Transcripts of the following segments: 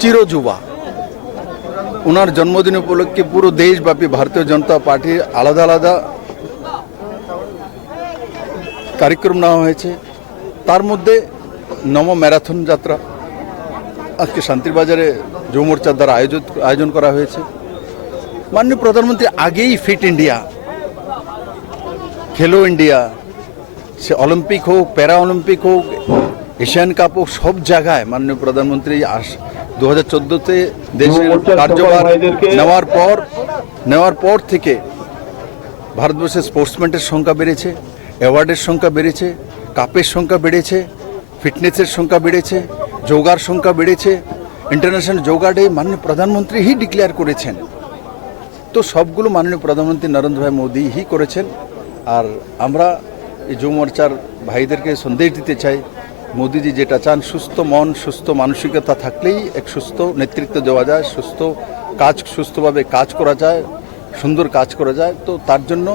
চিরযুবা ওনার জন্মদিন উপলক্ষে পুরো দেশব্যাপী ভারতীয় জনতা পার্টির আলাদা আলাদা কার্যক্রম নেওয়া হয়েছে। তার মধ্যে নম ম্যারাথন যাত্রা আজকে শান্তির বাজারে যুব মোর্চার দ্বারা আয়োজন করা হয়েছে। মাননীয় প্রধানমন্ত্রী আগেই ফিট ইন্ডিয়া, খেলো ইন্ডিয়া, সে অলিম্পিক হোক, প্যারা অলিম্পিক হোক, এশিয়ান কাপ হোক, সব জায়গায় মাননীয় প্রধানমন্ত্রী 2014-তে দেশের কার্যভার নেওয়ার পর থেকে ভারতবর্ষের স্পোর্টসম্যানের সংখ্যা বেড়েছে, অ্যাওয়ার্ডের সংখ্যা বেড়েছে, কাপের সংখ্যা বেড়েছে, ফিটনেসের সংখ্যা বেড়েছে, যোগার সংখ্যা বেড়েছে। ইন্টারন্যাশনাল যোগা ডে মাননীয় প্রধানমন্ত্রী হি ডিক্লেয়ার করেছেন। তো সবগুলো মাননীয় প্রধানমন্ত্রী নরেন্দ্র ভাই মোদী হি করেছেন। আর আমরা এই যুব মোর্চার ভাইদেরকে সন্দেশ দিতে চাই, মোদিজি যেটা চান, সুস্থ মন সুস্থ মানসিকতা থাকলেই এক সুস্থ নেতৃত্ব দেওয়া যায়, সুস্থভাবে কাজ করা যায়, সুন্দর কাজ করা যায়। তো তার জন্য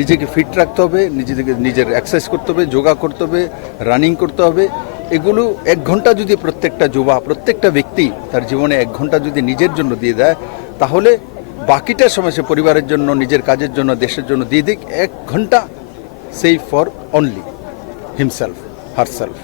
নিজেকে ফিট রাখতে হবে, নিজের এক্সারসাইজ করতে হবে, যোগা করতে হবে, রানিং করতে হবে। এগুলো 1 ঘন্টা যদি প্রত্যেকটা ব্যক্তি তার জীবনে 1 ঘন্টা যদি নিজের জন্য দিয়ে দেয়, তাহলে বাকিটা সময় সে পরিবারের জন্য, নিজের কাজের জন্য, দেশের জন্য দিয়ে দিক 1 ঘন্টা save for only himself, herself.